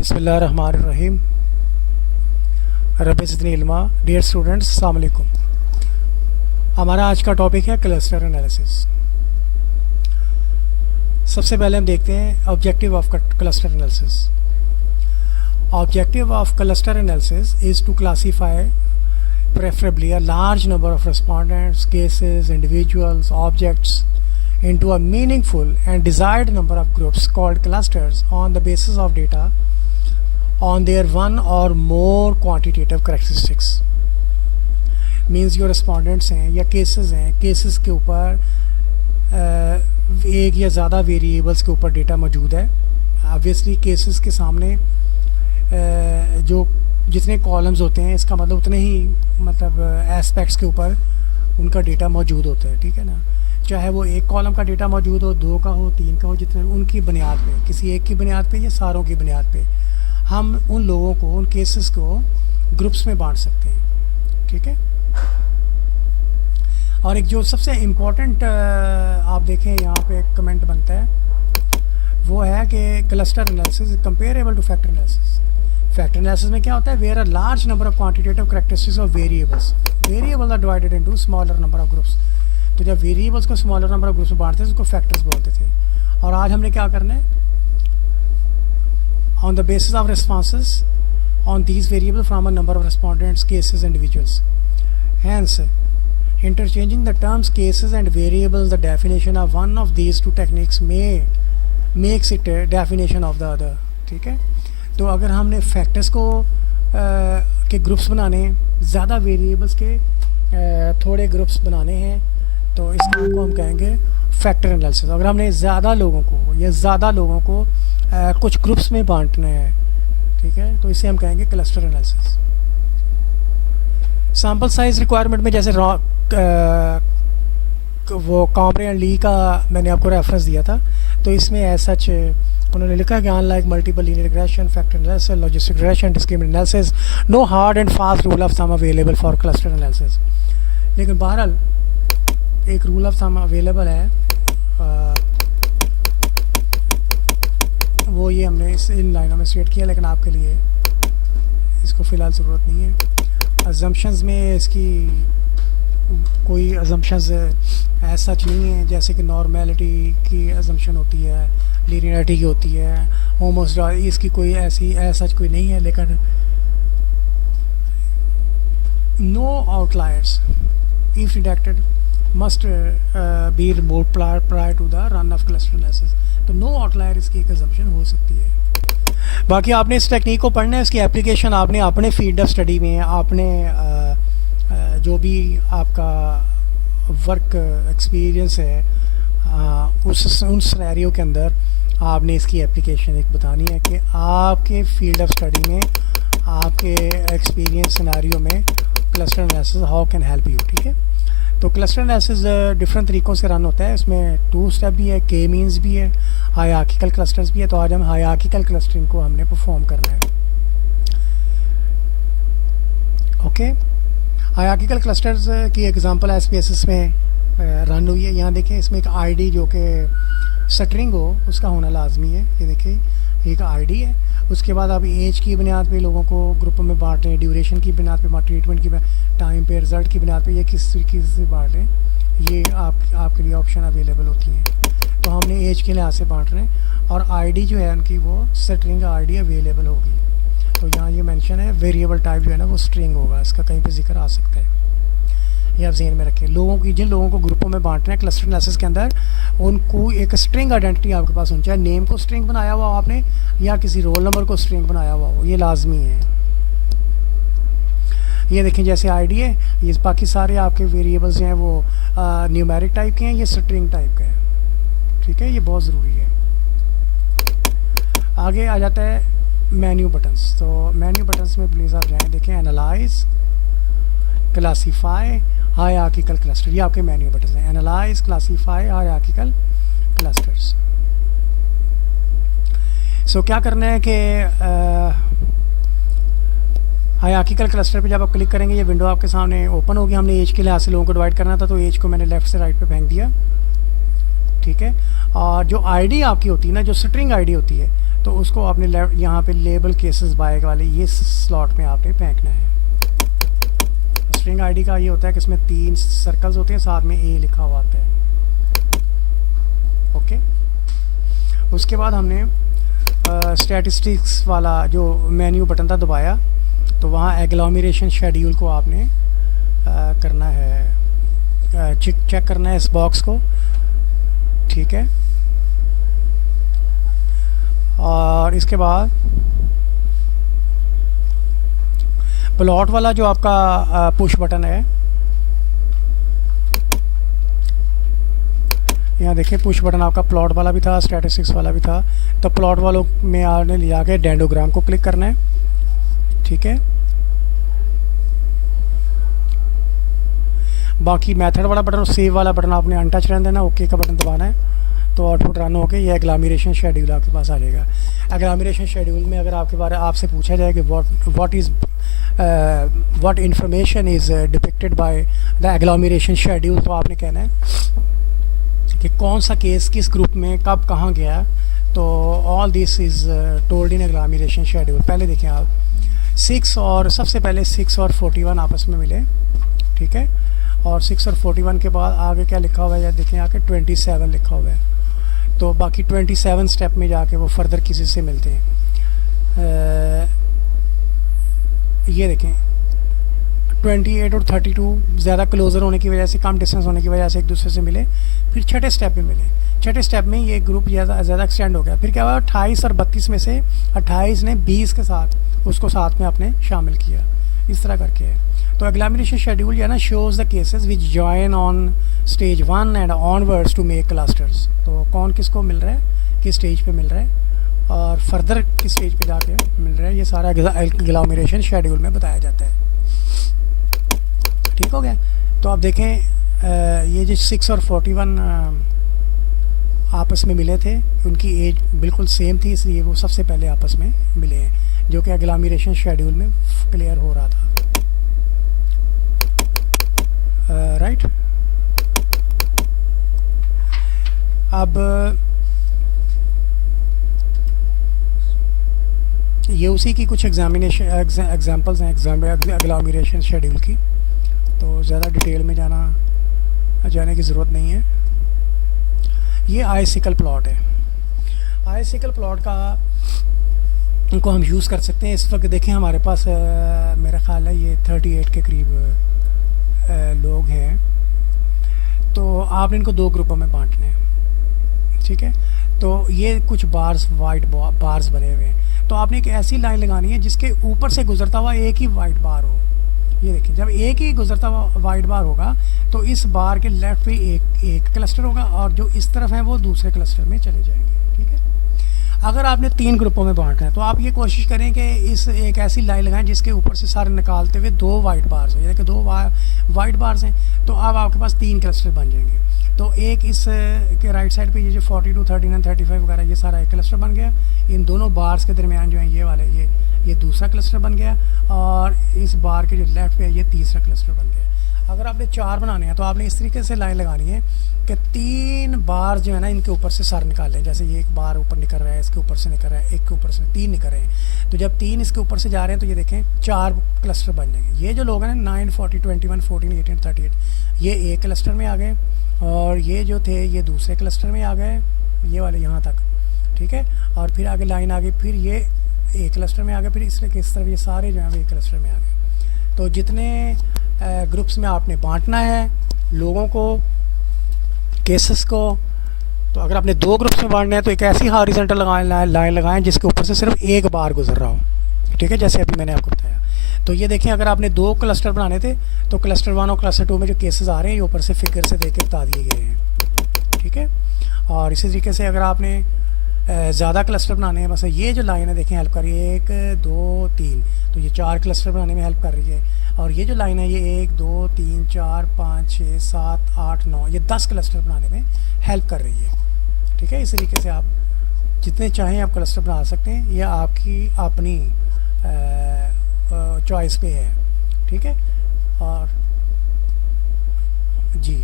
बिस्मिल्लाहिर्रहमानिर्रहीम। Rabbi ज़िदनी इल्मा। Dear students, अस्सलाम वालेकुम। हमारा आज का टॉपिक है क्लस्टर एनालिसिस। सबसे पहले हम देखते हैं objective of cluster analysis. Objective of cluster analysis is to classify preferably a large number of respondents, cases, individuals, objects into a meaningful and desired number of groups called clusters on the basis of data on their one or more quantitative characteristics. Means जो respondents हैं या cases हैं, cases के ऊपर एक या ज़्यादा variables के ऊपर data मौजूद है। Obviously cases के सामने जो जितने कॉलम्स होते हैं, इसका मतलब उतने ही एस्पेक्ट्स के ऊपर उनका डेटा मौजूद होता है, ठीक है ना। चाहे वो एक कॉलम का डेटा मौजूद हो, दो का हो, तीन का हो, जितने उनकी बुनियाद पे, किसी एक की बुनियाद पे या सारों की बुनियाद पे हम उन लोगों को, उन केसेस को ग्रुप्स में बांट सकते हैं, ठीक है। और एक जो सबसे इम्पोर्टेंट आप देखें यहाँ पे एक कमेंट बनता है, वो है कि cluster analysis comparable to factor analysis. Factor analysis में क्या होता है, where a large number of quantitative characteristics of variables are divided into smaller number of groups. तो जब वेरिएबल्स को स्मॉलर नंबर ऑफ ग्रुप्स में बांटते थे उसको फैक्टर्स बोलते थे। और आज हमने क्या करना है, on the basis of responses on these variable from a number of respondents, cases, individuals. Hence interchanging the terms cases and variables, the definition of one of these two techniques makes it a definition of the other, ठीक है। तो अगर हमने factors को के groups बनाने हैं, ज़्यादा वेरिएबल्स के थोड़े ग्रुप्स बनाने हैं, तो इस काम को हम कहेंगे फैक्टर एनालिसिस। अगर हमने ज़्यादा लोगों को कुछ ग्रुप्स में बांटना है, ठीक है, तो इसे हम कहेंगे cluster analysis. Sample size requirement में जैसे वो कॉम्रे एंड ली का मैंने आपको रेफरेंस दिया था, तो इसमें ऐसा उन्होंने लिखा है कि unlike multiple linear regression, factor analysis, logistic regression, discriminant analysis, no hard and fast rule of thumb available for cluster analysis. लेकिन बहरहाल एक रूल ऑफ थंब अवेलेबल है, वो ये हमने इन लाइनों में स्टेट किया, लेकिन आपके लिए इसको फ़िलहाल ज़रूरत नहीं है। अजम्पशंस में इसकी कोई अजम्पशंस ऐसा नहीं है, जैसे कि नॉर्मेलिटी की अजम्पशन होती है, लीनियरिटी की होती है, होमोस, इसकी कोई ऐसा कोई नहीं है। लेकिन no outliers if detected must be removed prior to the run of cluster analysis. तो नो आउटलायर इसकी एक अजम्पशन हो सकती है। बाकी आपने इस टेक्निक को पढ़ना है, इसकी एप्लीकेशन आपने अपने फील्ड ऑफ स्टडी में, आपने जो भी आपका वर्क एक्सपीरियंस है उन सिनेरियो के अंदर आपने इसकी एप्लीकेशन एक बतानी है कि आपके फील्ड ऑफ स्टडी में, आपके एक्सपीरियंस सिनेरियो में cluster analysis how can help you, ठीक है। तो क्लस्टर एनालिसिस डिफरेंट तरीक़ों से रन होता है। इसमें 2 स्टेप भी है, के मीन्स भी है, हायरार्किकल क्लस्टर्स भी है। तो आज हम हायरार्किकल क्लस्टरिंग को हमने परफॉर्म करना है, ओके। हायरार्किकल क्लस्टर्स की एग्जांपल एसपीएसएस में रन हुई है। यहाँ देखें, इसमें एक आईडी जो कि स्ट्रिंग हो उसका होना लाजमी है। ये देखिए, एक आईडी है, उसके बाद आप एज की बुनियाद पे लोगों को ग्रुप में बांट रहे हैं, ड्यूरेशन की बुनियाद पे, ट्रीटमेंट की टाइम पे, रिजल्ट की बुनियाद पे, ये किस तरीके से बांट रहे हैं, ये आपके लिए ऑप्शन अवेलेबल होती हैं। तो हमने एज के लिहाज से बांट रहे हैं, और आईडी जो है उनकी वो स्ट्रिंग आईडी अवेलेबल होगी। तो यहाँ ये मेंशन है, वेरिएबल टाइप जो है ना वो स्ट्रिंग होगा, इसका कहीं पे जिक्र आ सकता है, ये आप ज़हन में रखें। जिन लोगों को ग्रुपों में बांटना है क्लस्टर एनालिसिस के अंदर, उनको एक स्ट्रिंग आइडेंटिटी आपके पास होनी चाहिए। नेम को स्ट्रिंग बनाया हुआ आपने, या किसी रोल नंबर को स्ट्रिंग बनाया हुआ हो, ये लाजमी है। ये देखें, जैसे आईडी है, ये बाकी सारे आपके वेरिएबल्स जो हैं वो न्यूमेरिक टाइप के हैं, ये स्ट्रिंग टाइप का है, ठीक है, ये बहुत ज़रूरी है। आगे आ जाता है मेन्यू बटन्स। तो मेन्यू बटन्स में प्लीज़ आप जाएँ, देखें, एनालाइज, क्लासीफाई, हायरार्किकल क्लस्टर, ये आपके मेन्यू बटन हैं। Analyse, classify, hierarchical clusters. So क्या करना है कि हायरार्किकल क्लस्टर पे जब आप क्लिक करेंगे, ये विंडो आपके सामने ओपन होगी। हमने एज के लिहाज से लोगों को डिवाइड करना था, तो एज को मैंने लेफ़्ट से राइट पे फेंक दिया, ठीक है। और जो आईडी आपकी होती है ना, जो स्ट्रिंग आईडी होती है, तो उसको आपने यहाँ पे लेबल केसेस बाय वाले ये स्लॉट में आपने फेंकना है। स्ट्रिंग आईडी का ये होता है कि इसमें 3 सर्कल्स होते हैं, साथ में ए लिखा हुआ आता है। ओके, उसके बाद हमने स्टैटिस्टिक्स वाला जो मेन्यू बटन था दबाया, तो वहाँ एग्लोमरेशन शेड्यूल को आपने करना है, चेक करना है इस बॉक्स को, ठीक है। और इसके बाद प्लॉट वाला जो आपका पुश बटन है, यहाँ देखिए पुश बटन आपका प्लॉट वाला भी था, स्टैटिस्टिक्स वाला भी था। तो प्लॉट वालों में आपने ले जाके डेंडोग्राम को क्लिक करना है, ठीक है। बाकी मेथड वाला बटन और सेव वाला बटन आपने अनटच रहने देना, ओके का बटन दबाना है, तो आउटपुट रन हो के ये एग्लोमरेशन शेड्यूल आपके पास आ जाएगा। एग्लोमरेशन शेड्यूल में अगर आपके बारे आपसे पूछा जाए कि what information is depicted by the agglomeration schedule, तो आपने कहना है कि कौन सा केस किस ग्रुप में कब कहाँ गया। तो all this is told in agglomeration schedule. पहले देखें आप 6 और सबसे पहले 6 और 41 आपस में मिले, ठीक है। और 6 और 41 के बाद आगे क्या लिखा हुआ है, या देखें आगे 27 लिखा हुआ है। तो बाकी 27 स्टेप में जाके वो फर्दर किसी से मिलते हैं। ये देखें 28 और 32 ज़्यादा क्लोज़र होने की वजह से, कम डिस्टेंस होने की वजह से एक दूसरे से मिले। फिर छठे स्टेप में मिले, छठे स्टेप में ये ग्रुप ज़्यादा एक्सटेंड हो गया। फिर क्या हुआ, 28 और 32 में से 28 ने 20 के साथ उसको साथ में आपने शामिल किया, इस तरह करके है। तो एग्लोमरेशन शेड्यूल जो है ना, shows the cases which join on stage 1 and onwards to make clusters. तो कौन किसको मिल रहा है, किस स्टेज पे मिल रहा है और फर्दर किस स्टेज पे जाके मिल रहा है, ये सारा एग्लोमरेशन शेड्यूल में बताया जाता है। ठीक हो गया। तो आप देखें ये जो 6 और 41 आपस में मिले थे, उनकी एज बिल्कुल सेम थी, इसलिए वो सबसे पहले आपस में मिले हैं, जो कि एग्लोमरेशन शेड्यूल में क्लियर हो रहा था। राइट। अब ये उसी की कुछ एग्जांपल्स हैं एग्लोमरेशन शेड्यूल की, तो ज़्यादा डिटेल में जाने की ज़रूरत नहीं है। ये आइसिकल प्लॉट है। आइसिकल प्लॉट को हम यूज़ कर सकते हैं। इस वक्त देखें हमारे पास मेरा ख़्याल है ये 38 के करीब लोग हैं। तो आपने इनको 2 ग्रुपों में बांटने हैं, ठीक है। तो ये कुछ बार्स, वाइट बार्स बने हुए हैं। तो आपने एक ऐसी लाइन लगानी है जिसके ऊपर से गुजरता हुआ एक ही वाइट बार हो। ये देखिए, जब एक ही गुजरता हुआ वाइट बार होगा तो इस बार के लेफ्ट पे एक क्लस्टर होगा और जो इस तरफ है वो दूसरे क्लस्टर में चले जाएंगे, ठीक है। अगर आपने 3 ग्रुपों में बांटना है तो आप ये कोशिश करें कि इस एक ऐसी लाइन लगाएं जिसके ऊपर से सारे निकालते हुए 2 वाइट बार्स हो, यानी कि 2 वाइट बार्स हैं। तो अब आपके पास 3 क्लस्टर बन जाएंगे। तो एक इस के राइट साइड पे ये जो 42, 39, 35 वगैरह ये सारा एक क्लस्टर बन गया। इन दोनों बार्स के दरमियान जो है ये वाले ये दूसरा क्लस्टर बन गया, और इस बार के जो लेफ्ट पे है ये तीसरा क्लस्टर बन गया। अगर आपने 4 बनाने हैं तो आपने इस तरीके से लाइन लगानी है कि 3 बार जो है ना इनके ऊपर से सर निकाल लें। जैसे ये एक बार ऊपर निकल रहा है, इसके ऊपर से निकल रहा है, एक के ऊपर से 3 निकल रहे हैं। तो जब 3 इसके ऊपर से जा रहे हैं तो ये देखें 4 क्लस्टर बन जाएंगे। ये जो लोग हैं 9, 40, 21, 14, 18, 38 ये एक क्लस्टर में आ गए, और ये जो थे ये दूसरे क्लस्टर में आ गए, ये वाले यहाँ तक, ठीक है। और फिर आगे लाइन आ गई, फिर ये एक क्लस्टर में आ गए, फिर इस तरफ ये सारे जो हैं वो एक क्लस्टर में आ गए। तो जितने ग्रुप्स में आपने बांटना है लोगों को, केसेस को, तो अगर आपने 2 ग्रुप्स में बांटना है तो एक ऐसी हॉरिजॉन्टल लाइन लगाएं जिसके ऊपर से सिर्फ एक बार गुजर रहा हो, ठीक है, जैसे अभी मैंने आपको बताया। तो ये देखें, अगर आपने 2 क्लस्टर बनाने थे तो क्लस्टर 1 और क्लस्टर 2 में जो केसेस आ रहे हैं ये ऊपर से फिगर से देके बता दिए गए हैं, ठीक है। और इसी तरीके से अगर आपने ज़्यादा क्लस्टर बनाने हैं, बस ये जो लाइन है देखें हेल्प कर रही है 1, 2, 3, तो ये 4 क्लस्टर बनाने में हेल्प कर रही है। और ये जो लाइन है ये 1, 2, 3, 4, 5, 6, 7, 8, 9 ये 10 क्लस्टर बनाने में हेल्प कर रही है, ठीक है। इस तरीके से आप जितने चाहें आप क्लस्टर बना सकते हैं, यह आपकी अपनी चॉइस पे है, ठीक है। और जी,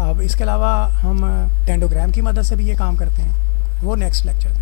अब इसके अलावा हम डेंडोग्राम की मदद से भी ये काम करते हैं, वो नेक्स्ट लेक्चर में।